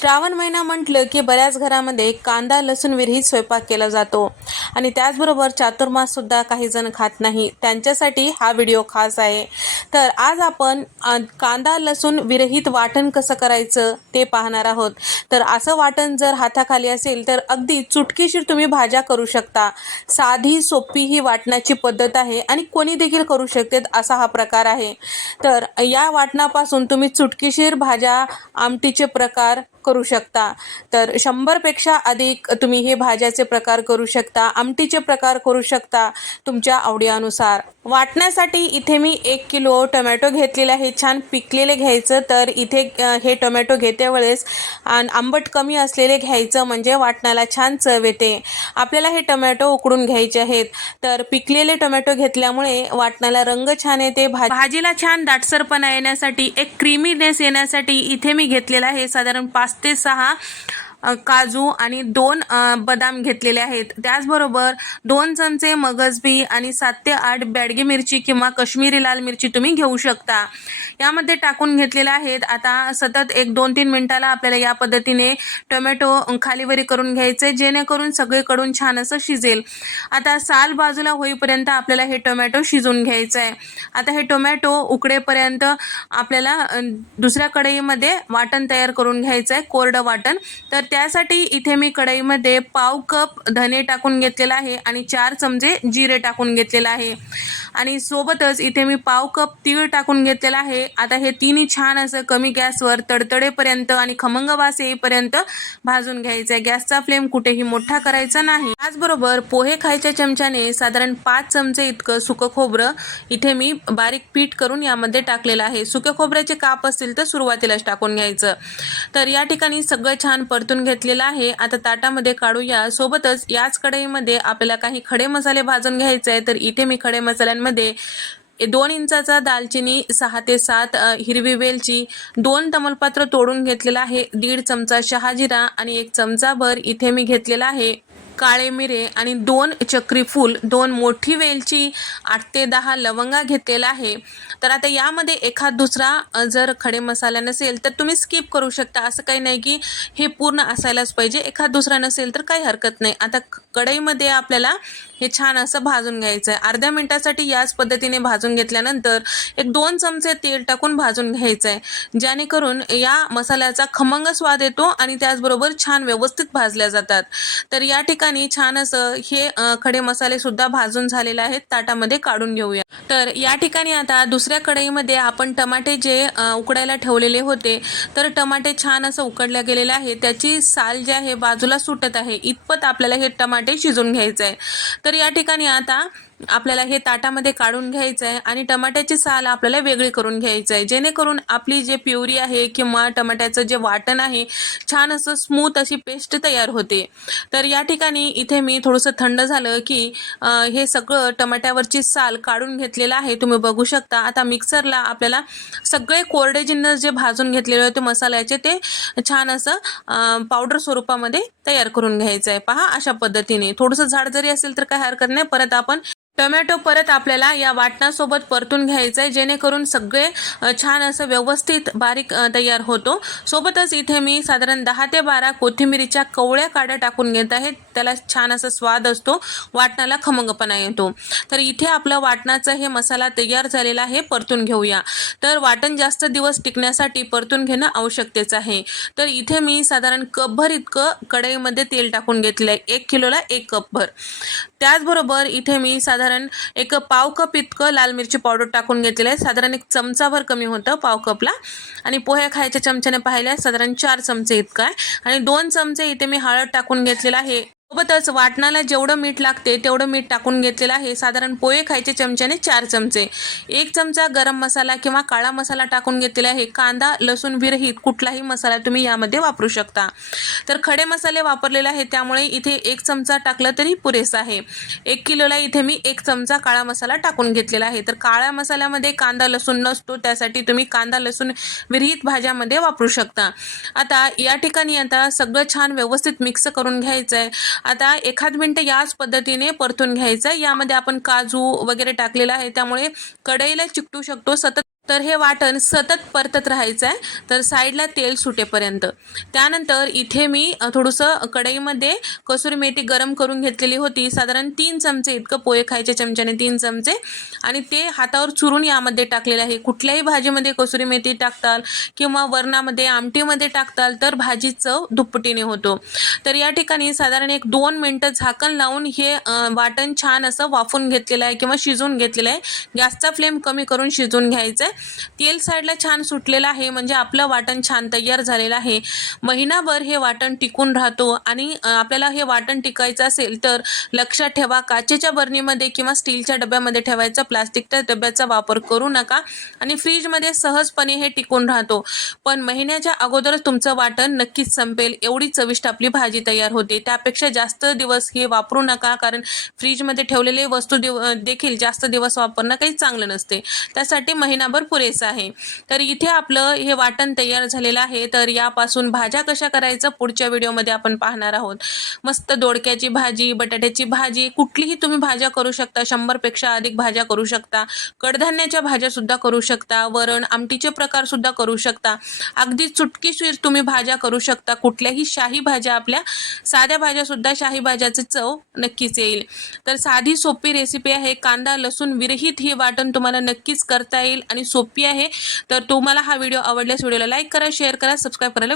श्रावण महिना म्हटलं की बऱ्याच घरामध्ये कांदा लसूण विरहित स्वयंपाक केला जातो. आणि त्याचबरोबर चातुर्माससुद्धा काही जण खात नाही. त्यांच्यासाठी हा व्हिडिओ खास आहे. तर आज आपण कांदा लसूण विरहित वाटण कसं करायचं ते पाहणार आहोत. तर असं वाटण जर हाताखाली असेल तर अगदी चुटकीशीर तुम्ही भाज्या करू शकता. साधी सोपी ही वाटणाची पद्धत आहे आणि कोणी देखील करू शकते असा हा प्रकार आहे. तर या वाटणापासून तुम्ही चुटकीशीर भाज्या आमटीचे प्रकार करू शकता. तर शंभरपेक्षा अधिक तुम्ही हे भाज्याचे प्रकार करू शकता आमटीचे प्रकार करू शकता तुमच्या आवडीनुसार. वाटण्यासाठी इथे मी एक किलो टोमॅटो घेतलेला आहे. छान पिकलेले घ्यायचं तर इथे हे टोमॅटो घेते वेळेस आणि आंबट कमी असलेले घ्यायचं म्हणजे वाटण्याला छान चव येते. आपल्याला हे टोमॅटो उकडून घ्यायचे आहेत. तर पिकलेले टोमॅटो घेतल्यामुळे वाटण्याला रंग छान येते. भा भाजीला छान दाटसरपणा येण्यासाठी एक क्रीमीनेस येण्यासाठी इथे मी घेतलेला आहे. साधारण पाच ते सहा काजू आणि दोन बदाम घेतलेले आहेत. त्याचबरोबर दोन चमचे मगजबी आणि सात ते आठ बॅडगी मिरची किंवा कश्मीरी लाल मिरची तुम्ही घेऊ शकता. यामध्ये टाकून घेतलेल्या आहेत. आता सतत एक दोन तीन मिनिटाला आपल्याला या पद्धतीने टोमॅटो खालीवरी करून घ्यायचे जेणेकरून सगळीकडून छान असं शिजेल. आता साल बाजूला होईपर्यंत आपल्याला हे टोमॅटो शिजवून घ्यायचं आहे आता हे टोमॅटो उकडेपर्यंत आपल्याला दुसऱ्या कढईमध्ये वाटण तयार करून घ्यायचं आहे कोरडं वाटण. तर त्यासाठी इथे मी कढईमध्ये पाव कप धने टाकून घेतलेला आहे आणि चार चमचे जिरे टाकून घेतलेलं आहे. आणि सोबतच इथे मी पाव कप तीळ टाकून घेतलेला आहे. आता हे तिन्ही छान असं कमी गॅसवर तडतडेपर्यंत आणि खमंग वास येईपर्यंत भाजून घ्यायचं आहे गॅसचा फ्लेम कुठेही मोठा करायचा नाही. त्याचबरोबर पोहे खायच्या चमच्याने साधारण पाच चमचे इतकं सुकं खोबरं इथे मी बारीक पीठ करून यामध्ये टाकलेलं आहे. सुक्या खोबऱ्याचे काप असतील तर सुरुवातीलाच टाकून घ्यायचं. तर या ठिकाणी सगळं छान परतून घेतलेलं आहे. आता ताटामध्ये काढूया. सोबतच याच कढईमध्ये आपल्याला काही खडे मसाले भाजून घ्यायचे आहे तर इथे मी खडे मसाल्यांमध्ये दोन इंचाचा दालचिनी सहा ते सात हिरवी वेलची दोन तमलपत्र तोडून घेतलेला आहे दीड चमचा शहाजिरा आणि एक चमचाभर इथे मी घेतलेला आहे. काळे मिरे आणि दोन चक्री फूल दोन मोठी वेलची आठ ते दहा लवंगा घेतलेला आहे. तर आता यामध्ये एखाद दुसरा जर खडे मसाला नसेल तर तुम्ही स्किप करू शकता. असं काही नाही की हे पूर्ण असायलाच पाहिजे. एखाद दुसरा नसेल तर काही हरकत नाही. आता कढईमध्ये आपल्याला हे छान असं भाजून घ्यायचं आहे अर्ध्या मिनिटासाठी याच पद्धतीने भाजून घेतल्यानंतर एक दोन चमचे तेल टाकून भाजून घ्यायचं आहे जेणेकरून या मसाल्याचा खमंग स्वाद येतो आणि त्याचबरोबर छान व्यवस्थित भाजल्या जातात. तर या ठिकाणी छान असं हे खडे मसाले सुद्धा भाजून झालेले आहेत. ताटामध्ये काढून घेऊया. तर या ठिकाणी आता दुसऱ्या कढईमध्ये आपण टमाटे जे उकडायला ठेवलेले होते तर टमाटे छान असं उकडल्या गेलेले आहे त्याची साल जी आहे बाजूला सुटत आहे. इतपत आपल्याला हे टमाटे शिजून घ्यायचं आहे तर या ठिकाणी आता आपल्याला हे ताटामध्ये काढून घ्यायचं आहे आणि टमाट्याची साल आपल्याला वेगळी करून घ्यायचं आहे जेणेकरून आपली जे प्युरी आहे किंवा टमाट्याचं जे वाटण आहे छान असं स्मूथ अशी पेस्ट तयार होते. तर या ठिकाणी इथे मी थोडंसं थंड झालं की हे सगळं टमाट्यावरची साल काढून घेतलेलं आहे. तुम्ही बघू शकता. आता मिक्सरला आपल्याला सगळे कोरडे जिन्नस जे भाजून घेतलेले होते मसाल्याचे ते छान असं पावडर स्वरूपामध्ये तयार करून घ्यायचं आहे पहा अशा पद्धतीने. थोडंसं झाड जरी असेल तर काही हरकत नाही. परत आपण टोमॅटो परत आपल्याला या वाटणासोबत परतून घ्यायचं आहे जेणेकरून सगळे छान असं व्यवस्थित बारीक तयार होतो. सोबतच इथे मी साधारण दहा ते बारा कोथिंबिरीच्या कवळ्या काड्या टाकून घेत आहेत त्याला छान असा स्वाद असतो वाटणाला खमंगपणा येतो. तर इथे आपलं वाटणाचा हे मसाला तयार झालेला आहे परतून घेऊया. तर वाटण जास्त दिवस टिकण्यासाठी परतून घेणं आवश्यकतेच आहे. तर इथे मी साधारण कपभर इतकं कढईमध्ये तेल टाकून घेतलं आहे एक किलोला एक कपभर त्याचबरोबर इथे मी साधारण एक पाव कप इतकं लाल मिरची पावडर टाकून घेतलेलं आहे. साधारण एक चमचाभर कमी होतं पाव कपला. आणि पोहे खायच्या चमच्याने पाहिल्यास साधारण चार चमचे इतकं आहे. आणि दोन चमचे इथे मी हळद टाकून घेतलेला आहे. सोबतच वाटणाला जेवढं मीठ लागते तेवढं मीठ टाकून घेतलेलं आहे. साधारण पोहे खायचे चमच्याने चार चमचे. एक चमचा गरम मसाला किंवा काळा मसाला टाकून घेतलेला आहे. कांदा लसूण विरहित कुठलाही मसाला तुम्ही यामध्ये वापरू शकता. तर खडे मसाले वापरलेले आहेत त्यामुळे इथे एक चमचा टाकलं तरी पुरेसं आहे. एक किलोला इथे मी एक चमचा काळा मसाला टाकून घेतलेला आहे. तर काळ्या मसाल्यामध्ये कांदा लसूण नसतो त्यासाठी तुम्ही कांदा लसूण विरहित भाज्यामध्ये वापरू शकता. आता या ठिकाणी आता सगळं छान व्यवस्थित मिक्स करून घ्यायचं आहे आता एखाद मिनटं याच पद्धतीने परतून घ्यायचं यामध्ये आपण काजू वगैरे टाकलेला आहे. त्यामुळे कढईला चिकटू शकतो सतत तर हे वाटण सतत परतत राहायचं आहे तर साईडला तेल सुटेपर्यंत. त्यानंतर इथे मी थोडंसं कढईमध्ये कसुरी मेथी गरम करून घेतलेली होती. साधारण तीन चमचे इतकं पोहे खायच्या चमच्याने तीन चमचे. आणि ते हातावर चुरून यामध्ये टाकलेलं आहे. कुठल्याही भाजीमध्ये कसुरी मेथी टाकताल किंवा वरणामध्ये आमटीमध्ये टाकताल तर भाजी चव दुप्पटीने होतो. तर या ठिकाणी साधारण एक दोन मिनटं झाकण लावून हे वाटण छान असं वाफून घेतलेलं आहे किंवा शिजवून घेतलेलं आहे. गॅसचा फ्लेम कमी करून शिजवून घ्यायचं आहे तेल साईडला छान सुटलेलं आहे म्हणजे आपलं वाटण छान तयार झालेलं आहे. महिनाभर हे वाटण टिकून राहतो आणि आपल्याला हे वाटण टिकायचं असेल तर लक्षात ठेवा काचेच्या बरणीमध्ये किंवा स्टीलच्या डब्यामध्ये ठेवायचं प्लास्टिकच्या डब्याचा वापर करू नका आणि फ्रीजमध्ये सहजपणे हे टिकून राहतो. पण महिन्याच्या अगोदरच तुमचं वाटण नक्कीच संपेल एवढी चविष्ट आपली भाजी तयार होते. त्यापेक्षा जास्त दिवस हे वापरू नका कारण फ्रीजमध्ये ठेवलेले वस्तू देखील जास्त दिवस वापरणं काही चांगलं नसते. त्यासाठी महिनाभर पुरेसं आहे. तर इथे आपलं हे वाटण तयार झालेलं आहे. तर यापासून भाज्या कशा करायचं पुढच्या व्हिडिओमध्ये आपण पाहणार आहोत. मस्त दोडक्याची भाजी बटाट्याची भाजी कुठलीही तुम्ही भाज्या करू शकता. शंभरपेक्षा अधिक भाज्या करू शकता. कडधान्याच्या भाज्या सुद्धा करू शकता. वरण आमटीचे प्रकार सुद्धा करू शकता. अगदी चुटकीशीर तुम्ही भाज्या करू शकता. कुठल्याही शाही भाज्या आपल्या साध्या भाज्या सुद्धा शाही भाज्याची चव नक्कीच येईल. तर साधी सोपी रेसिपी आहे. कांदा लसूण विरहित ही वाटण तुम्हाला नक्कीच करता येईल आणि सोपी आहे. तर तुम्हाला हा व्हिडिओ आवडल्यास व्हिडिओला लाईक करा शेअर करा सबस्क्राईब करायला